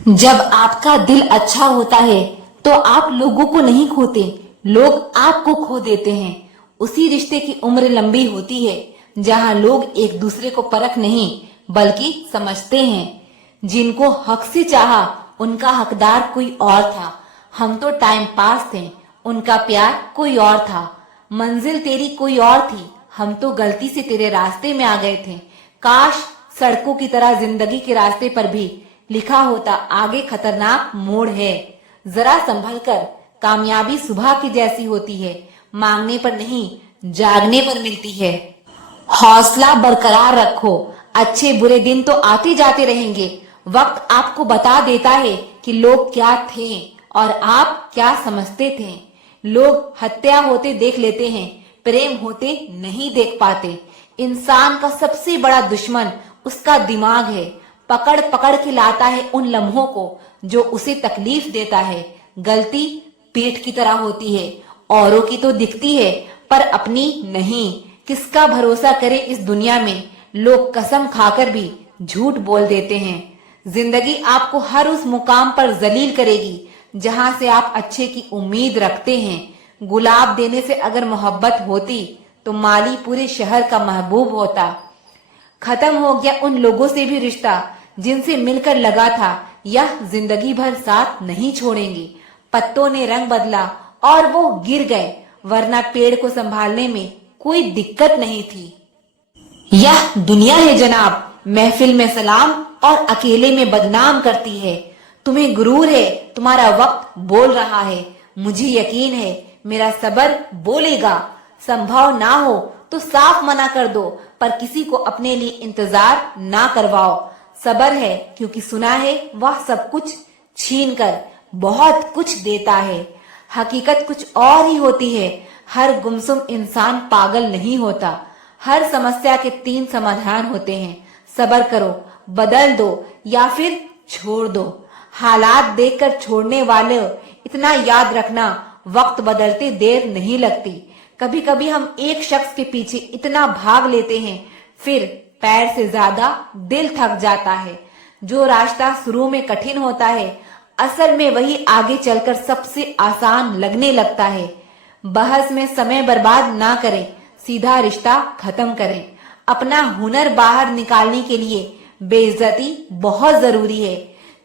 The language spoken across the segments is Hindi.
जब आपका दिल अच्छा होता है तो आप लोगों को नहीं खोते, लोग आपको खो देते हैं। उसी रिश्ते की उम्र लंबी होती है जहां लोग एक दूसरे को परख नहीं बल्कि समझते हैं। जिनको हक से चाहा उनका हकदार कोई और था। हम तो टाइम पास थे, उनका प्यार कोई और था। मंजिल तेरी कोई और थी, हम तो गलती से तेरे रास्ते में आ गए थे। काश सड़कों की तरह जिंदगी के रास्ते पर भी लिखा होता आगे खतरनाक मोड़ है, जरा संभल कर। कामयाबी सुबह की जैसी होती है, मांगने पर नहीं जागने पर मिलती है। हौसला बरकरार रखो, अच्छे बुरे दिन तो आते जाते रहेंगे। वक्त आपको बता देता है कि लोग क्या थे और आप क्या समझते थे। लोग हत्या होते देख लेते हैं, प्रेम होते नहीं देख पाते। इंसान का सबसे बड़ा दुश्मन उसका दिमाग है। पकड़ पकड़ के लाता है उन लम्हों को जो उसे तकलीफ देता है। गलती पीठ की तरह होती है, औरों की तो दिखती है पर अपनी नहीं। किसका भरोसा करे इस दुनिया में, लोग कसम खाकर भी झूठ बोल देते हैं। जिंदगी आपको हर उस मुकाम पर जलील करेगी जहां से आप अच्छे की उम्मीद रखते हैं। गुलाब देने से अगर मोहब्बत होती तो माली पूरे शहर का महबूब होता। खत्म हो गया उन लोगों से भी रिश्ता जिनसे मिलकर लगा था यह जिंदगी भर साथ नहीं छोड़ेंगे। पत्तों ने रंग बदला और वो गिर गए, वरना पेड़ को संभालने में कोई दिक्कत नहीं थी। यह दुनिया है जनाब, महफिल में सलाम और अकेले में बदनाम करती है। तुम्हें गुरूर है, तुम्हारा वक्त बोल रहा है। मुझे यकीन है मेरा सब्र बोलेगा। संभव ना हो तो साफ मना कर दो, पर किसी को अपने लिए इंतजार ना करवाओ। सब्र है क्योंकि सुना है वह सब कुछ छीन कर बहुत कुछ देता है। हकीकत कुछ और ही होती है। हर गुमसुम इंसान पागल नहीं होता। हर समस्या के 3 समाधान होते हैं। सब्र करो, बदल दो या फिर छोड़ दो। हालात देखकर छोड़ने वाले इतना याद रखना, वक्त बदलते देर नहीं लगती। कभी कभी हम एक शख्स के पीछे इतना भाग लेते हैं, फिर पैर से ज्यादा दिल थक जाता है। जो रास्ता शुरू में कठिन होता है, असल में वही आगे चलकर सबसे आसान लगने लगता है। बहस में समय बर्बाद ना करें, सीधा रिश्ता खत्म करें। अपना हुनर बाहर निकालने के लिए बेइज्जती बहुत जरूरी है,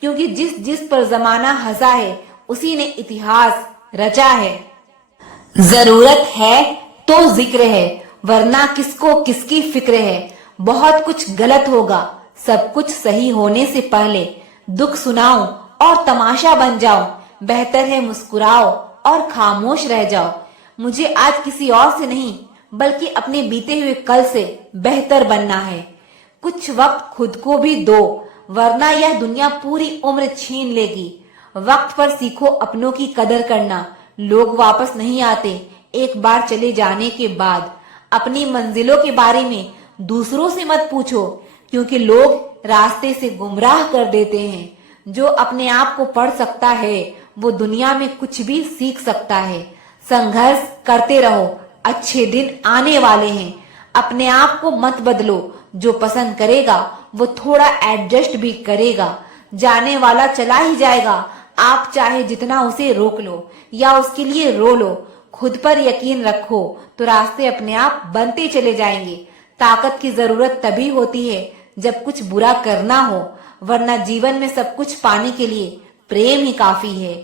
क्योंकि जिस जिस पर जमाना हंसा है उसी ने इतिहास रचा है। जरूरत है तो जिक्र है, वरना किसको किसकी फिक्र है। बहुत कुछ गलत होगा, सब कुछ सही होने से पहले दुख सुनाओ और तमाशा बन जाओ। बेहतर है मुस्कुराओ और खामोश रह जाओ। मुझे आज किसी और से नहीं बल्कि अपने बीते हुए कल से बेहतर बनना है। कुछ वक्त खुद को भी दो, वरना यह दुनिया पूरी उम्र छीन लेगी। वक्त पर सीखो अपनों की कदर करना। लोग वापस नहीं आते एक बार चले जाने के बाद। अपनी मंजिलों के बारे में दूसरों से मत पूछो, क्योंकि लोग रास्ते से गुमराह कर देते हैं। जो अपने आप को पढ़ सकता है वो दुनिया में कुछ भी सीख सकता है। संघर्ष करते रहो, अच्छे दिन आने वाले हैं। अपने आप को मत बदलो, जो पसंद करेगा वो थोड़ा एडजस्ट भी करेगा। जाने वाला चला ही जाएगा, आप चाहे जितना उसे रोक लो या उसके लिए रो लो। खुद पर यकीन रखो तो रास्ते अपने आप बनते चले जाएंगे। ताकत की जरूरत तभी होती है जब कुछ बुरा करना हो, वरना जीवन में सब कुछ पाने के लिए प्रेम ही काफी है।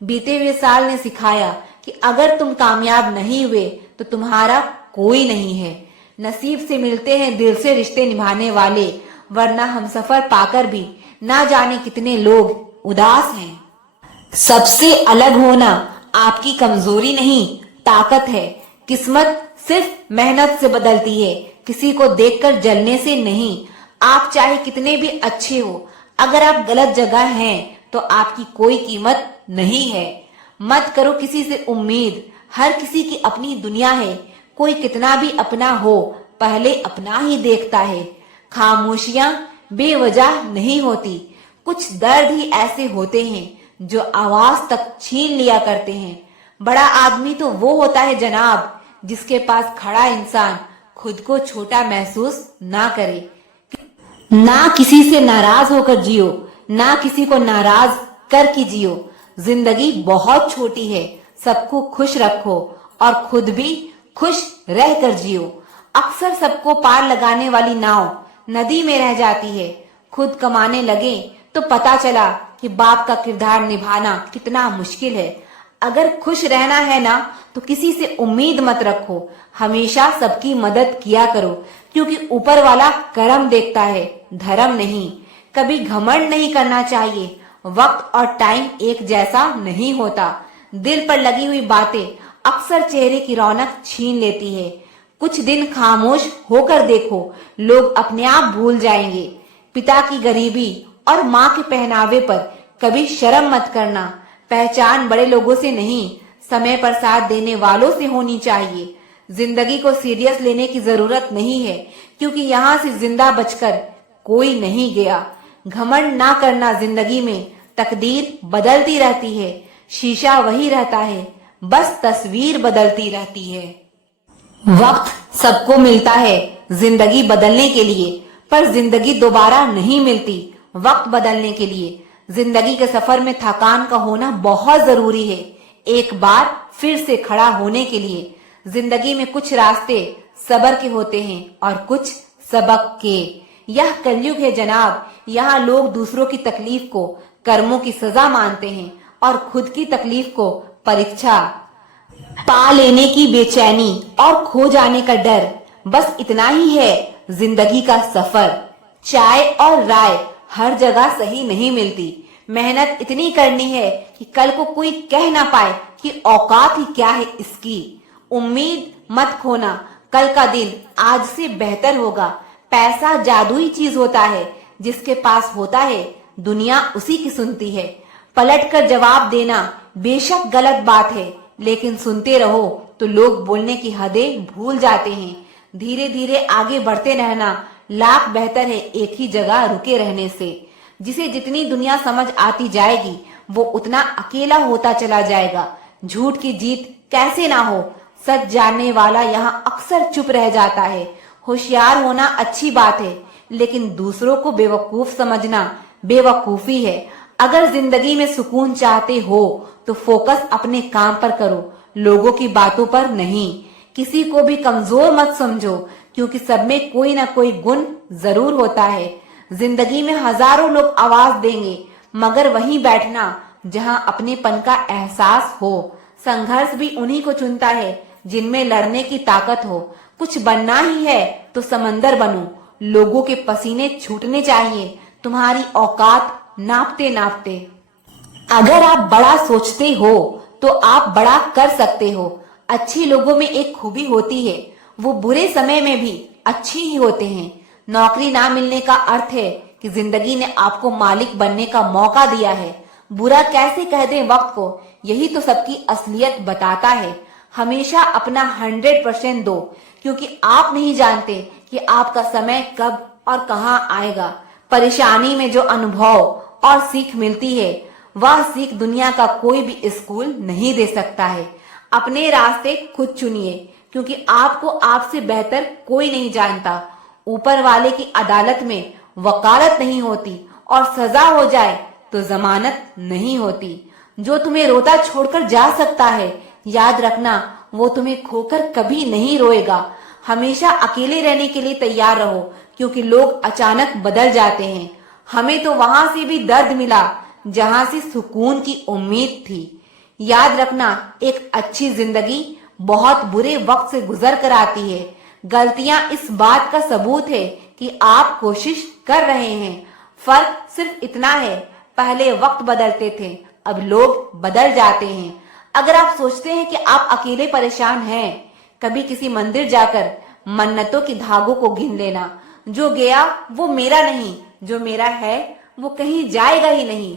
बीते हुए साल ने सिखाया कि अगर तुम कामयाब नहीं हुए तो तुम्हारा कोई नहीं है। नसीब से मिलते हैं दिल से रिश्ते निभाने वाले, वरना हम सफर पाकर भी ना जाने कितने लोग उदास हैं। सबसे अलग होना आपकी कमजोरी नहीं, ताकत है। किस्मत सिर्फ मेहनत से बदलती है, किसी को देखकर जलने से नहीं। आप चाहे कितने भी अच्छे हो, अगर आप गलत जगह हैं तो आपकी कोई कीमत नहीं है। मत करो किसी से उम्मीद, हर किसी की अपनी दुनिया है। कोई कितना भी अपना हो, पहले अपना ही देखता है। खामोशियां बेवजह नहीं होती, कुछ दर्द ही ऐसे होते हैं जो आवाज तक छीन लिया करते हैं। बड़ा आदमी तो वो होता है जनाब, जिसके पास खड़ा इंसान खुद को छोटा महसूस ना करे। ना किसी से नाराज होकर जियो, ना किसी को नाराज कर के जियो। जिंदगी बहुत छोटी है, सबको खुश रखो और खुद भी खुश रह कर जियो। अक्सर सबको पार लगाने वाली नाव नदी में रह जाती है। खुद कमाने लगे तो पता चला कि बाप का किरदार निभाना कितना मुश्किल है। अगर खुश रहना है ना तो किसी से उम्मीद मत रखो, हमेशा सबकी मदद किया करो, क्योंकि ऊपर वाला कर्म देखता है, धर्म नहीं। कभी घमंड नहीं करना चाहिए, वक्त और टाइम एक जैसा नहीं होता। दिल पर लगी हुई बातें अक्सर चेहरे की रौनक छीन लेती है। कुछ दिन खामोश होकर देखो, लोग अपने आप भूल जाएंगे। पिता की गरीबी और माँ के पहनावे पर कभी शर्म मत करना। पहचान बड़े लोगों से नहीं, समय पर साथ देने वालों से होनी चाहिए। जिंदगी को सीरियस लेने की जरूरत नहीं है, क्योंकि यहाँ से जिंदा बचकर कोई नहीं गया। घमंड ना करना, जिंदगी में तकदीर बदलती रहती है, शीशा वही रहता है, बस तस्वीर बदलती रहती है। वक्त सबको मिलता है जिंदगी बदलने के लिए, पर जिंदगी दोबारा नहीं मिलती वक्त बदलने के लिए। जिंदगी के सफर में थकान का होना बहुत जरूरी है, एक बार फिर से खड़ा होने के लिए। जिंदगी में कुछ रास्ते सब्र के होते हैं और कुछ सबक के। यह कलयुग है जनाब, यहाँ लोग दूसरों की तकलीफ को कर्मों की सजा मानते हैं और खुद की तकलीफ को परीक्षा। पा लेने की बेचैनी और खो जाने का डर, बस इतना ही है जिंदगी का सफर। चाय और राय हर जगह सही नहीं मिलती। मेहनत इतनी करनी है कि कल को कोई कह ना पाए कि औकात ही क्या है इसकी। उम्मीद मत खोना, कल का दिन आज से बेहतर होगा। पैसा जादुई चीज होता है, जिसके पास होता है दुनिया उसी की सुनती है। पलट कर जवाब देना बेशक गलत बात है, लेकिन सुनते रहो तो लोग बोलने की हदें भूल जाते हैं। धीरे धीरे आगे बढ़ते रहना लाख बेहतर है एक ही जगह रुके रहने से। जिसे जितनी दुनिया समझ आती जाएगी वो उतना अकेला होता चला जाएगा। झूठ की जीत कैसे ना हो, सच जानने वाला यहाँ अक्सर चुप रह जाता है। होशियार होना अच्छी बात है, लेकिन दूसरों को बेवकूफ समझना बेवकूफी है। अगर जिंदगी में सुकून चाहते हो तो फोकस अपने काम पर करो, लोगों की बातों पर नहीं। किसी को भी कमजोर मत समझो, क्योंकि सब में कोई ना कोई गुण जरूर होता है। जिंदगी में हजारों लोग आवाज देंगे, मगर वहीं बैठना जहां अपनेपन का एहसास हो। संघर्ष भी उन्हीं को चुनता है जिनमें लड़ने की ताकत हो। कुछ बनना ही है तो समंदर बनो, लोगों के पसीने छूटने चाहिए तुम्हारी औकात नापते नापते। अगर आप बड़ा सोचते हो तो आप बड़ा कर सकते हो। अच्छे लोगों में एक खूबी होती है, वो बुरे समय में भी अच्छे ही होते हैं। नौकरी ना मिलने का अर्थ है कि जिंदगी ने आपको मालिक बनने का मौका दिया है। बुरा कैसे कह दें वक्त को, यही तो सबकी असलियत बताता है। हमेशा अपना 100% दो, क्योंकि आप नहीं जानते कि आपका समय कब और कहां आएगा। परेशानी में जो अनुभव और सीख मिलती है, वह सीख दुनिया का कोई भी स्कूल नहीं दे सकता है। अपने रास्ते खुद चुनिए, क्योंकि आपको आपसे बेहतर कोई नहीं जानता। ऊपर वाले की अदालत में वकालत नहीं होती, और सजा हो जाए तो जमानत नहीं होती। जो तुम्हें रोता छोड़कर जा सकता है, याद रखना वो तुम्हें खोकर कभी नहीं रोएगा। हमेशा अकेले रहने के लिए तैयार रहो, क्योंकि लोग अचानक बदल जाते हैं। हमें तो वहां से भी दर्द मिला जहां से सुकून की उम्मीद थी। याद रखना, एक अच्छी जिंदगी बहुत बुरे वक्त से गुजर कर आती है। गलतियां इस बात का सबूत है कि आप कोशिश कर रहे हैं। फर्क सिर्फ इतना है, पहले वक्त बदलते थे, अब लोग बदल जाते हैं। अगर आप सोचते हैं कि आप अकेले परेशान हैं, कभी किसी मंदिर जाकर मन्नतों की धागों को गिन लेना। जो गया वो मेरा नहीं, जो मेरा है वो कहीं जाएगा ही नहीं।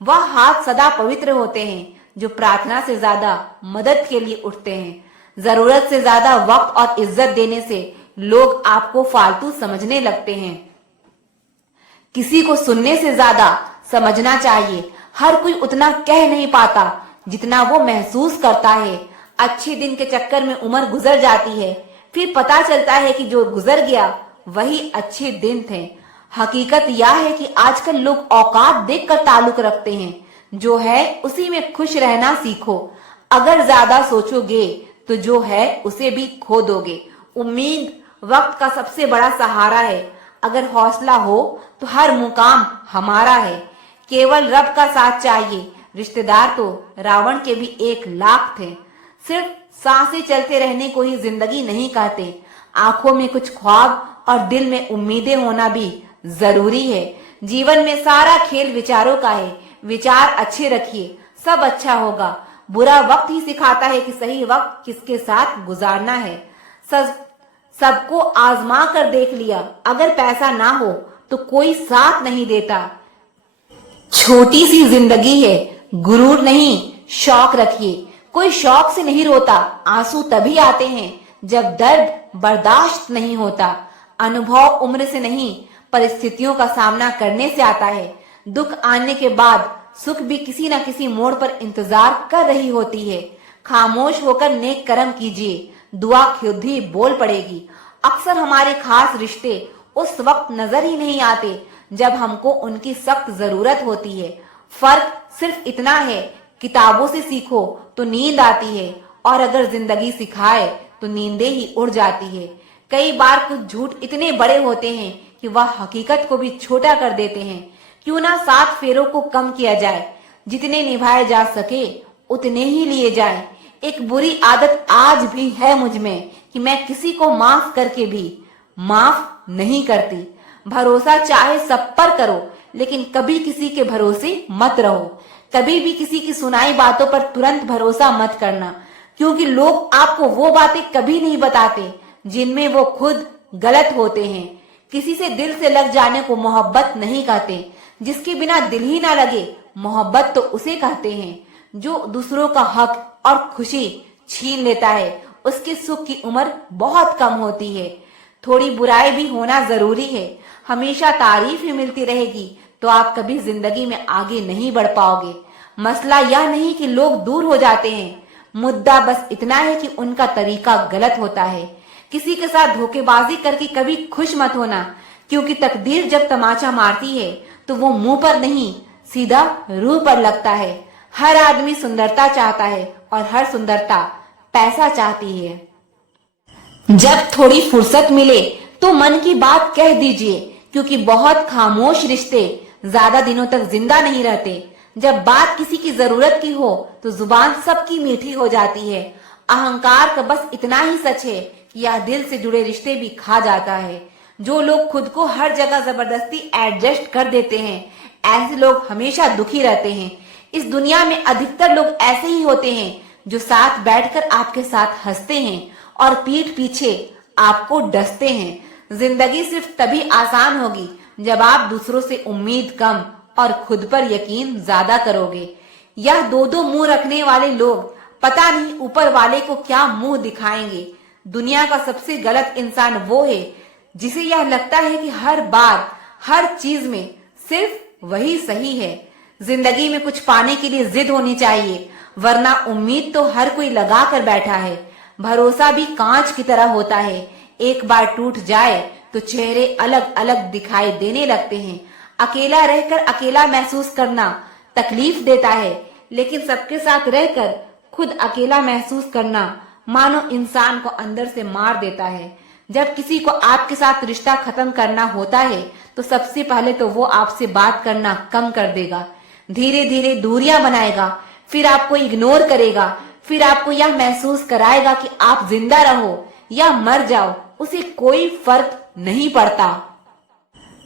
वह हाथ सदा पवित्र होते हैं जो प्रार्थना से ज्यादा मदद के लिए उठते हैं। जरूरत से ज्यादा वक्त और इज्जत देने से लोग आपको फालतू समझने लगते हैं। किसी को सुनने से ज्यादा समझना चाहिए। हर कोई उतना कह नहीं पाता जितना वो महसूस करता है। अच्छे दिन के चक्कर में उम्र गुजर जाती है, फिर पता चलता है कि जो गुजर गया वही अच्छे दिन थे। हकीकत यह है कि आजकल लोग औकात देखकर ताल्लुक रखते हैं। जो है उसी में खुश रहना सीखो। अगर ज्यादा सोचोगे तो जो है उसे भी खो दोगे। उम्मीद वक्त का सबसे बड़ा सहारा है। अगर हौसला हो तो हर मुकाम हमारा है। केवल रब का साथ चाहिए। रिश्तेदार तो रावण के भी 1 लाख थे। सिर्फ सांसें चलते रहने को ही जिंदगी नहीं कहते। आंखों में कुछ ख्वाब और दिल में उम्मीदें होना भी जरूरी है। जीवन में सारा खेल विचारों का है। विचार अच्छे रखिए, सब अच्छा होगा। बुरा वक्त ही सिखाता है कि सही वक्त किसके साथ गुजारना है। सबको आजमा कर देख लिया, अगर पैसा ना हो तो कोई साथ नहीं देता। छोटी सी जिंदगी है, गुरूर नहीं शौक रखिए। कोई शौक से नहीं रोता, आंसू तभी आते हैं जब दर्द बर्दाश्त नहीं होता। अनुभव उम्र से नहीं परिस्थितियों का सामना करने से आता है। दुख आने के बाद सुख भी किसी न किसी मोड़ पर इंतजार कर रही होती है। खामोश होकर नेक कर्म कीजिए, दुआ खुद ही बोल पड़ेगी। अक्सर हमारे खास रिश्ते उस वक्त नजर ही नहीं आते जब हमको उनकी सख्त जरूरत होती है। फर्क सिर्फ इतना है, किताबों से सीखो तो नींद आती है और अगर जिंदगी सिखाए तो नींदें ही उड़ जाती है। कई बार कुछ झूठ इतने बड़े होते हैं कि वह हकीकत को भी छोटा कर देते हैं। क्यों ना 7 फेरों को कम किया जाए, जितने निभाए जा सके उतने ही लिए जाए। एक बुरी आदत आज भी है मुझ में कि मैं किसी को माफ करके भी माफ नहीं करती। भरोसा चाहे सब पर करो, लेकिन कभी किसी के भरोसे मत रहो। कभी भी किसी की सुनाई बातों पर तुरंत भरोसा मत करना, क्योंकि लोग आपको वो बातें कभी नहीं बताते जिनमें वो खुद गलत होते हैं। किसी से दिल से लग जाने को मोहब्बत नहीं कहते। जिसके बिना दिल ही ना लगे, मोहब्बत तो उसे कहते हैं। जो दूसरों का हक और खुशी छीन लेता है, उसके सुख की उम्र बहुत कम होती है। थोड़ी बुराई भी होना जरूरी है। हमेशा तारीफ ही मिलती रहेगी तो आप कभी जिंदगी में आगे नहीं बढ़ पाओगे। मसला यह नहीं कि लोग दूर हो जाते हैं, मुद्दा बस इतना है कि उनका तरीका गलत होता है। किसी के साथ धोखेबाजी करके कभी खुश मत होना, क्योंकि तकदीर जब तमाचा मारती है तो वो मुंह पर नहीं सीधा रूह पर लगता है। हर आदमी सुंदरता चाहता है और हर सुंदरता पैसा चाहती है। जब थोड़ी फुर्सत मिले तो मन की बात कह दीजिए, क्योंकि बहुत खामोश रिश्ते ज्यादा दिनों तक जिंदा नहीं रहते। जब बात किसी की जरूरत की हो तो जुबान सबकी मीठी हो जाती है। अहंकार का बस इतना ही सच है कि यह दिल से जुड़े रिश्ते भी खा जाता है। जो लोग खुद को हर जगह जबरदस्ती एडजस्ट कर देते हैं, ऐसे लोग हमेशा दुखी रहते हैं। इस दुनिया में अधिकतर लोग ऐसे ही होते हैं जो साथ बैठकर आपके साथ हंसते हैं और पीठ पीछे आपको डसते हैं। जिंदगी सिर्फ तभी आसान होगी जब आप दूसरों से उम्मीद कम और खुद पर यकीन ज्यादा करोगे। यह दो मुंह रखने वाले लोग पता नहीं ऊपर वाले को क्या मुंह दिखाएंगे। दुनिया का सबसे गलत इंसान वो है जिसे यह लगता है कि हर बार हर चीज में सिर्फ वही सही है। जिंदगी में कुछ पाने के लिए जिद होनी चाहिए, वरना उम्मीद तो हर कोई लगा कर बैठा है। भरोसा भी कांच की तरह होता है, एक बार टूट जाए तो चेहरे अलग अलग दिखाई देने लगते हैं। अकेला रहकर अकेला महसूस करना तकलीफ देता है, लेकिन सबके साथ रहकर खुद अकेला महसूस करना मानो इंसान को अंदर से मार देता है। जब किसी को आपके साथ रिश्ता खत्म करना होता है तो सबसे पहले तो वो आपसे बात करना कम कर देगा, धीरे धीरे दूरियां बनाएगा, फिर आपको इग्नोर करेगा, फिर आपको यह महसूस कराएगा कि आप जिंदा रहो या मर जाओ, उसे कोई फर्क नहीं पड़ता।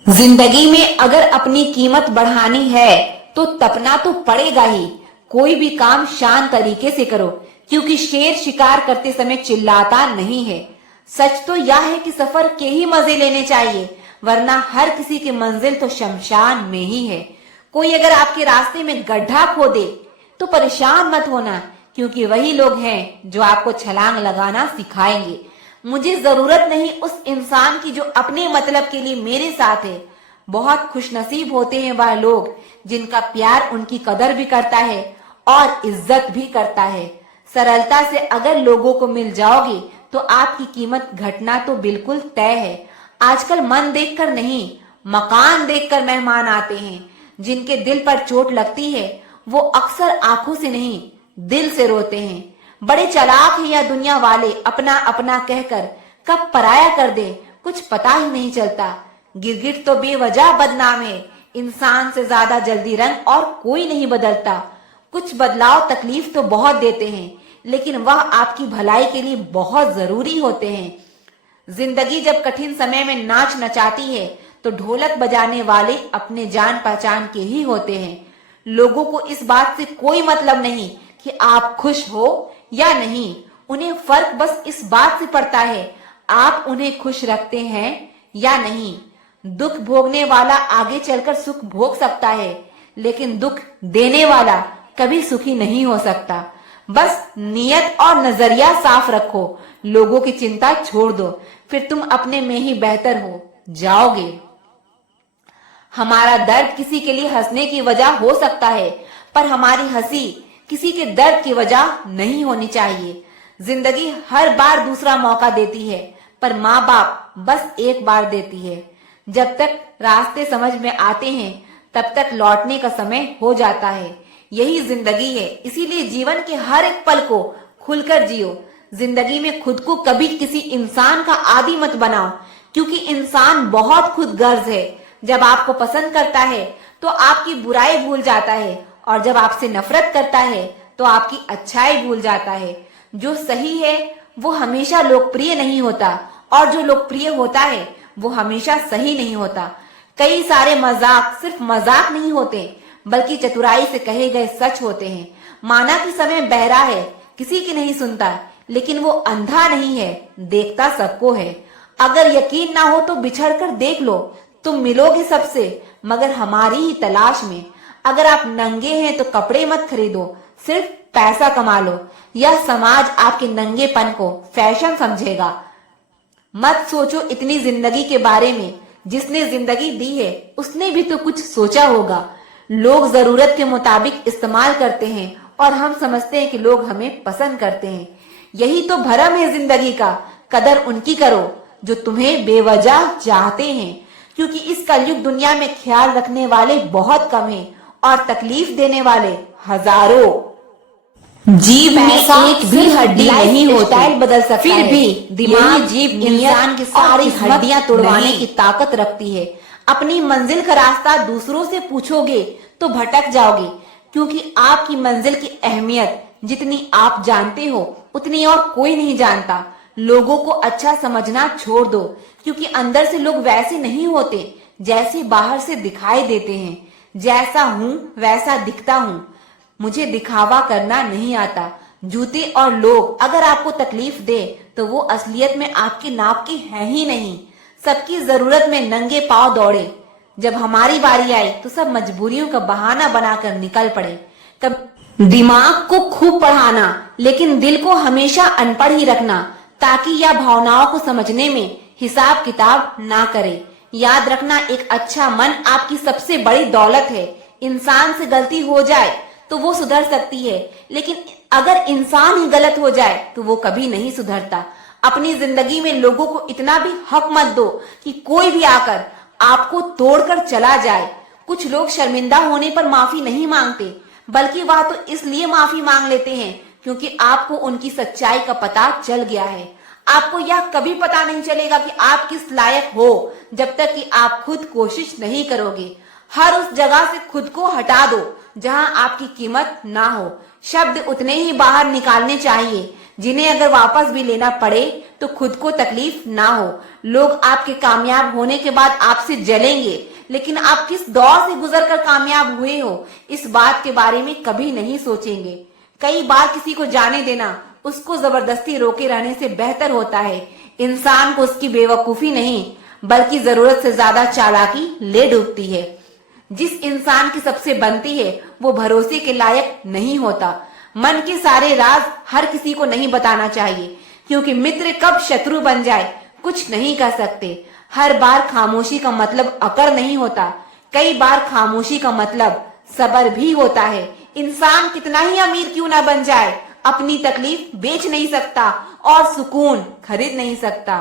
जिंदगी में अगर अपनी कीमत बढ़ानी है तो तपना तो पड़ेगा ही। कोई भी काम शांत तरीके से करो, क्योंकि शेर शिकार करते समय चिल्लाता नहीं है। सच तो यह है कि सफर के ही मजे लेने चाहिए, वरना हर किसी की मंजिल तो शमशान में ही है। कोई अगर आपके रास्ते में गड्ढा खोदे तो परेशान मत होना, क्योंकि वही लोग हैं जो आपको छलांग लगाना सिखाएंगे। मुझे जरूरत नहीं उस इंसान की जो अपने मतलब के लिए मेरे साथ है। बहुत खुशनसीब होते हैं वह लोग जिनका प्यार उनकी कदर भी करता है और इज्जत भी करता है। सरलता से अगर लोगों को मिल जाओगे तो आपकी कीमत घटना तो बिल्कुल तय है। आजकल मन देखकर नहीं, मकान देखकर मेहमान आते हैं। जिनके दिल पर चोट लगती है वो अक्सर आंखों से नहीं दिल से रोते हैं। बड़े चालाक हैं यह दुनिया वाले, अपना अपना कहकर कब पराया कर दे कुछ पता ही नहीं चलता। गिरगिट तो बेवजह बदनाम है, इंसान से ज्यादा जल्दी रंग और कोई नहीं बदलता। कुछ बदलाव तकलीफ तो बहुत देते हैं, लेकिन वह आपकी भलाई के लिए बहुत जरूरी होते हैं। जिंदगी जब कठिन समय में नाच नचाती है तो ढोलक बजाने वाले अपने जान पहचान के ही होते हैं। लोगों को इस बात से कोई मतलब नहीं कि आप खुश हो या नहीं, उन्हें फर्क बस इस बात से पड़ता है आप उन्हें खुश रखते हैं या नहीं। दुख भोगने वाला आगे चलकर सुख भोग सकता है, लेकिन दुख देने वाला कभी सुखी नहीं हो सकता। बस नियत और नजरिया साफ रखो, लोगों की चिंता छोड़ दो, फिर तुम अपने में ही बेहतर हो जाओगे। हमारा दर्द किसी के लिए हंसने की वजह हो सकता है, पर हमारी हंसी किसी के दर्द की वजह नहीं होनी चाहिए। जिंदगी हर बार दूसरा मौका देती है, पर माँ बाप बस एक बार देती है। जब तक रास्ते समझ में आते हैं तब तक लौटने का समय हो जाता है। यही जिंदगी है, इसीलिए जीवन के हर एक पल को खुलकर जियो। जिंदगी में खुद को कभी किसी इंसान का आदी मत बनाओ, क्योंकि इंसान बहुत खुदगर्ज है। जब आपको पसंद करता है तो आपकी बुराई भूल जाता है, और जब आपसे नफरत करता है तो आपकी अच्छाई भूल जाता है। जो सही है वो हमेशा लोकप्रिय नहीं होता, और जो लोकप्रिय होता है वो हमेशा सही नहीं होता। कई सारे मजाक सिर्फ मजाक नहीं होते, बल्कि चतुराई से कहे गए सच होते हैं। माना कि समय बहरा है, किसी की नहीं सुनता, लेकिन वो अंधा नहीं है, देखता सबको है। अगर यकीन ना हो तो बिछड़ कर देख लो, तुम मिलोगे सबसे मगर हमारी ही तलाश में। अगर आप नंगे हैं तो कपड़े मत खरीदो, सिर्फ पैसा कमा लो। यह समाज आपके नंगेपन को फैशन समझेगा। मत सोचो इतनी जिंदगी के बारे में, जिसने जिंदगी दी है उसने भी तो कुछ सोचा होगा। लोग जरूरत के मुताबिक इस्तेमाल करते हैं और हम समझते हैं कि लोग हमें पसंद करते हैं। यही तो भरम है जिंदगी का। कदर उनकी करो जो तुम्हें बेवजह चाहते हैं, क्योंकि इस कलयुग दुनिया में ख्याल रखने वाले बहुत कम हैं और तकलीफ देने वाले हजारों। जीभ में एक भी हड्डी नहीं होता, बदल सकता फिर है। भी दिमाग जीभ इंसान की सारी हड्डियां तोड़वाने की ताकत रखती है। अपनी मंजिल का रास्ता दूसरों से पूछोगे तो भटक जाओगे, क्योंकि आपकी मंजिल की अहमियत जितनी आप जानते हो उतनी और कोई नहीं जानता। लोगों को अच्छा समझना छोड़ दो, क्योंकि अंदर से लोग वैसे नहीं होते जैसे बाहर से दिखाई देते हैं। जैसा हूँ वैसा दिखता हूँ, मुझे दिखावा करना नहीं आता। जूते और लोग अगर आपको तकलीफ दे तो वो असलियत में आपके नाप के हैं ही नहीं। सबकी जरूरत में नंगे पांव दौड़े, जब हमारी बारी आई तो सब मजबूरियों का बहाना बनाकर निकल पड़े। कब दिमाग को खूब पढ़ाना, लेकिन दिल को हमेशा अनपढ़ ही रखना, ताकि यह भावनाओं को समझने में हिसाब किताब ना करे। याद रखना, एक अच्छा मन आपकी सबसे बड़ी दौलत है। इंसान से गलती हो जाए तो वो सुधर सकती है, लेकिन अगर इंसान ही गलत हो जाए तो वो कभी नहीं सुधरता। अपनी जिंदगी में लोगों को इतना भी हक मत दो कि कोई भी आकर आपको तोड़कर चला जाए। कुछ लोग शर्मिंदा होने पर माफी नहीं मांगते, बल्कि वह तो इसलिए माफी मांग लेते हैं क्योंकि आपको उनकी सच्चाई का पता चल गया है। आपको यह कभी पता नहीं चलेगा कि आप किस लायक हो जब तक कि आप खुद कोशिश नहीं करोगे। हर उस जगह से खुद को हटा दो जहां आपकी कीमत ना हो। शब्द उतने ही बाहर निकालने चाहिए जिन्हें अगर वापस भी लेना पड़े तो खुद को तकलीफ ना हो। लोग आपके कामयाब होने के बाद आपसे जलेंगे, लेकिन आप किस दौर से गुजर कर कामयाब हुए हो इस बात के बारे में कभी नहीं सोचेंगे। कई बार किसी को जाने देना उसको जबरदस्ती रोके रहने से बेहतर होता है। इंसान को उसकी बेवकूफी नहीं बल्कि जरूरत से ज्यादा चालाकी ले डूबती है। जिस इंसान की सबसे बनती है वो भरोसे के लायक नहीं होता। मन के सारे राज हर किसी को नहीं बताना चाहिए, क्योंकि मित्र कब शत्रु बन जाए कुछ नहीं कह सकते। हर बार खामोशी का मतलब अकड़ नहीं होता, कई बार खामोशी का मतलब सब्र भी होता है। इंसान कितना ही अमीर क्यों ना बन जाए, अपनी तकलीफ बेच नहीं सकता और सुकून खरीद नहीं सकता।